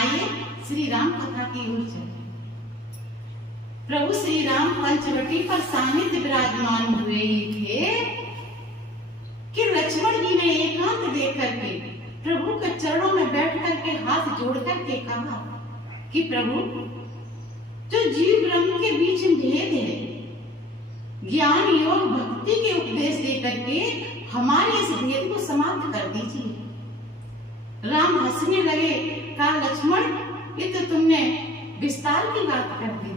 आइए श्री राम कथा की ओर चले। प्रभु श्री राम पंचवटी पर सानिध्य विराजमान हुए थे कि लक्ष्मण जी ने एकांत देख करके प्रभु के चरणों में बैठ करके हाथ जोड़ करके कहा कि प्रभु, जो जीव ब्रह्म के बीच भेद है, ज्ञान योग भक्ति के उपदेश दे करके हमारे इस भेद को समाप्त कर दीजिए। राम हंसने लगे, कहा लक्ष्मण, ये तो तुमने विस्तार की बात कर दी,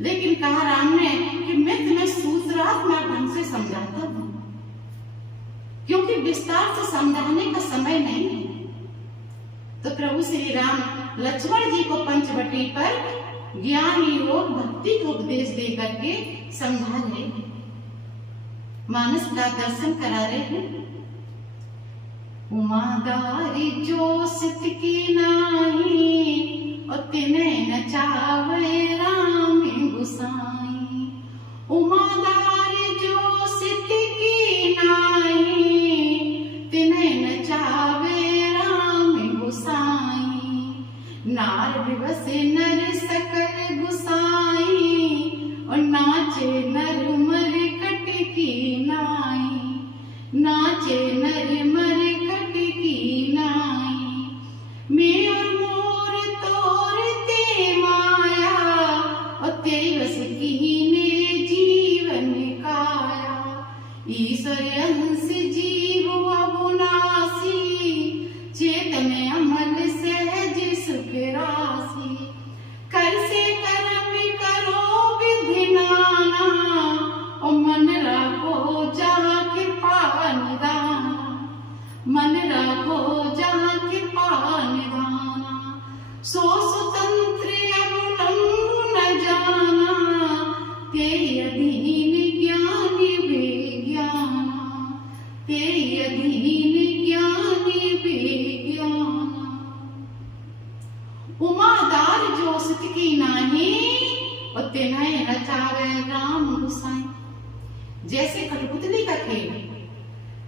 लेकिन कहा राम ने कि मैं तुम्हें सूत्रात्मक ढंग से समझाता हूं, क्योंकि विस्तार से समझाने का समय नहीं है। तो प्रभु श्री राम लक्ष्मण जी को पंचवटी पर ज्ञान योग भक्ति को उपदेश दे करके समझा रहे हैं, मानस का दर्शन करा रहे हैं। उमादारी जो सित की नाही, और तिने नचावे राम गुसाई। उमादारी जो सित की नाही, तिने नचावे राम गुसाई। नार दिवस नर सकल गुसाई, और नाचे नर मर कट की नाई। नाचे नर मर कट की नाई। मैं और मोर तोरते माया, और तेवस कीने जीवन काया। ईश्वर अंश जीव अविनाशी, चेतन अमल सहज सुख राशि। कर से कर्म करो विधि नाना, और मन राखो जहाँ कृपा निदाना। मन राखो जहाँ कृपा निदाना। सो स्वतंत्र अवलंब न जाना, तेरी अधीन ज्ञानी विज्ञाना। तेरी अधीन ज्ञानी विज्ञाना। उमादार जो सित की नाही, और तिन्हे नचावे राम गुसाई। जैसे कठपुतली का खेल,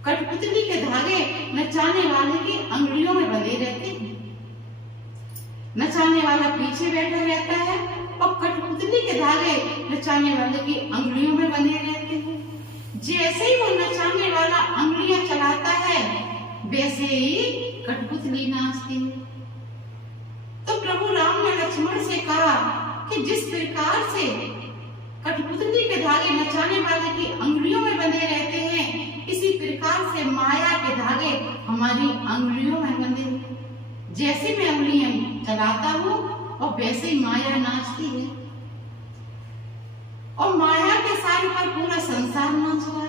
कठपुतली के धागे नचाने वाले की अंगुलियों में बंधे रहते हैं। नचाने वाला पीछे बैठा रहता है, और कठपुतली के धागे नचाने वाले की अंगुलियों में बंधे रहते हैं। जैसे ही वो नचाने वाला अंगुलियां चलाता है, वैसे ही कठपुतली नाचती है। तो प्रभु राम ने लक्ष्मण से कहा कि जिस प्रकार से कठपुतली के धागे नचाने वाले की अंगुलियों में बंधे रहते हैं, इसी प्रकार से माया के धागे हमारी अंगुलियों में बंधे। जैसे मैं अंगुलियां चलाता हूँ, और वैसे ही माया नाचती है, और माया के सारे पर पूरा संसार नाच रहा है।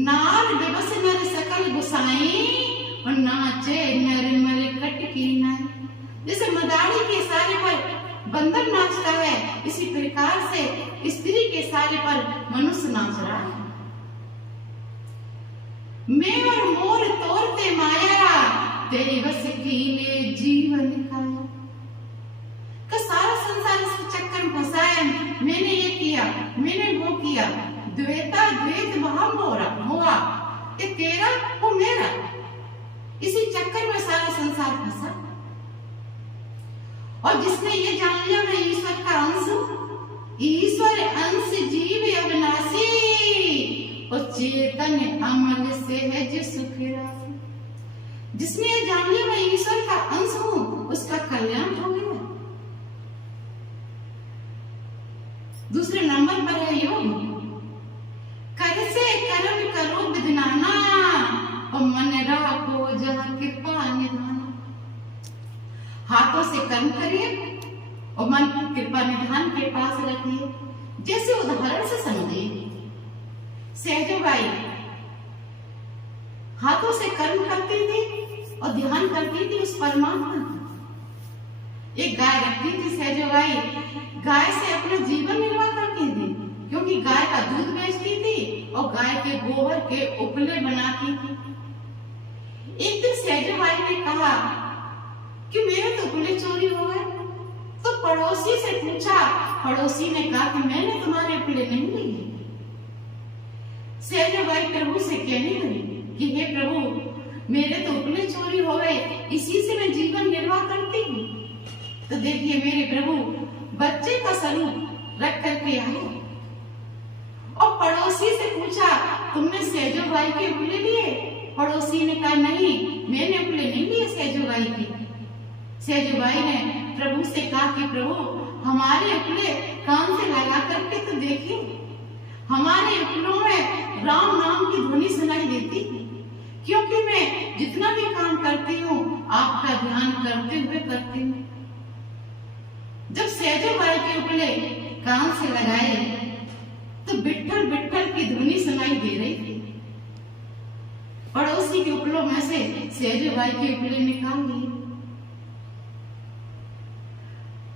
नार दिवस नर सकल गुसाई, और नाचे नर मर कट की नाई। जैसे मदारी के सारे पर बंदर नाचता है, इसी प्रकार से स्त्री के सारे पर मनुष्य नाच रहा है। मैं और मोर तोरते माया, तेरी बस कीने जीवन काया। का सारा संसार इस चक्कर में फंसा है, मैंने ये किया, मैंने वो किया। द्वैता द्वैत वहां मोरा, ये तेरा वो मेरा, इसी चक्कर में सारा संसार फंसा। और जिसने ये जान लिया मैं ईश्वर का अंश हूं, ईश्वर अंश जीव अविनाशी, और चेतन अमल सहज सुख राशि। जिसने ये जान लिया मैं ईश्वर का अंश हूं, उसका कल्याण हो गया। दूसरे नंबर पर है योग। कर से कर्म करो विधि नाना, और मन राखो जहाँ कृपा निधाना। हाथों से कर्म करिए, और मन कृपा निधान के पास रखिए। जैसे उदाहरण से समझिए, सहजोबाई हाथों से कर्म करती थी और ध्यान करती थी उस परमात्मा का। एक गाय रखती थी सहजोबाई, गाय से अपना जीवन निर्वाह करती थी, क्योंकि गाय का दूध बेचती थी और गाय के गोबर के उपले बनाती थी। एक दिन सहजोबाई ने कहा कि मेरे तो उपले चोरी हो गए। तो पड़ोसी से पूछा, पड़ोसी ने कहा कि मैंने तुम्हारे उपले नहीं लिए। सहजोबाई प्रभु से कहने लगी कि हे प्रभु, मेरे तो उपले चोरी हो गए, तो देखिए मेरे प्रभु बच्चे का स्वरूप रख करके आए और पड़ोसी से पूछा, तुमने सेजो गाय के उपले लिए? पड़ोसी ने कहा, नहीं, मैंने उपले नहीं लिए सेजो गाय के। सेजो गाय ने प्रभु से कहा कि प्रभु हमारे उपले कान से लगा करके तो देखिए, हमारे उपलों में राम नाम की ध्वनि सुनाई देती, क्योंकि मैं जितना भी काम करती हूँ आपका ध्यान करते हुए करती हूँ। जब सेजो गाय के उपले कान से लगाए तो विट्ठल विट्ठल की ध्वनि सुनाई दे रही थी। पड़ोसी के उपलों में से सेजो गाय के उपले निकाल लिए।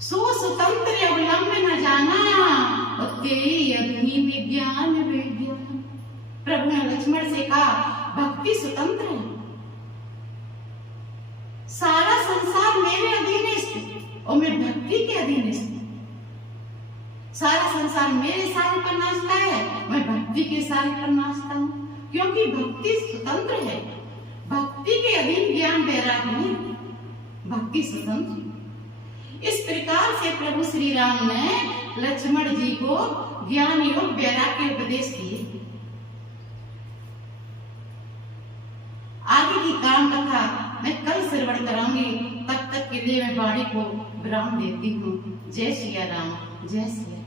सो स्वतंत्र अवलंब न जाना और तेरी अधीन ज्ञान विज्ञान। प्रभु ने लक्ष्मण से कहा, भक्ति स्वतंत्र है, सारा संसार मेरे अधीन है और मैं भक्ति के अधीन हूं। सारा संसार मेरे सारे पर नाचता है, मैं भक्ति के सारे पर नाचता हूँ, क्योंकि भक्ति स्वतंत्र है। भक्ति के अधीन ज्ञान वैराग्य नहीं, भक्ति स्वतंत्र। इस प्रकार से प्रभु श्री राम ने लक्ष्मण जी को ज्ञान योग वैराग्य के उपदेश किए। आगे की काम कथा मैं कल श्रवण कराऊंगी, तब तक के लिए मैं वाणी को विराम देती हूँ। जय सिया राम, जय सिया।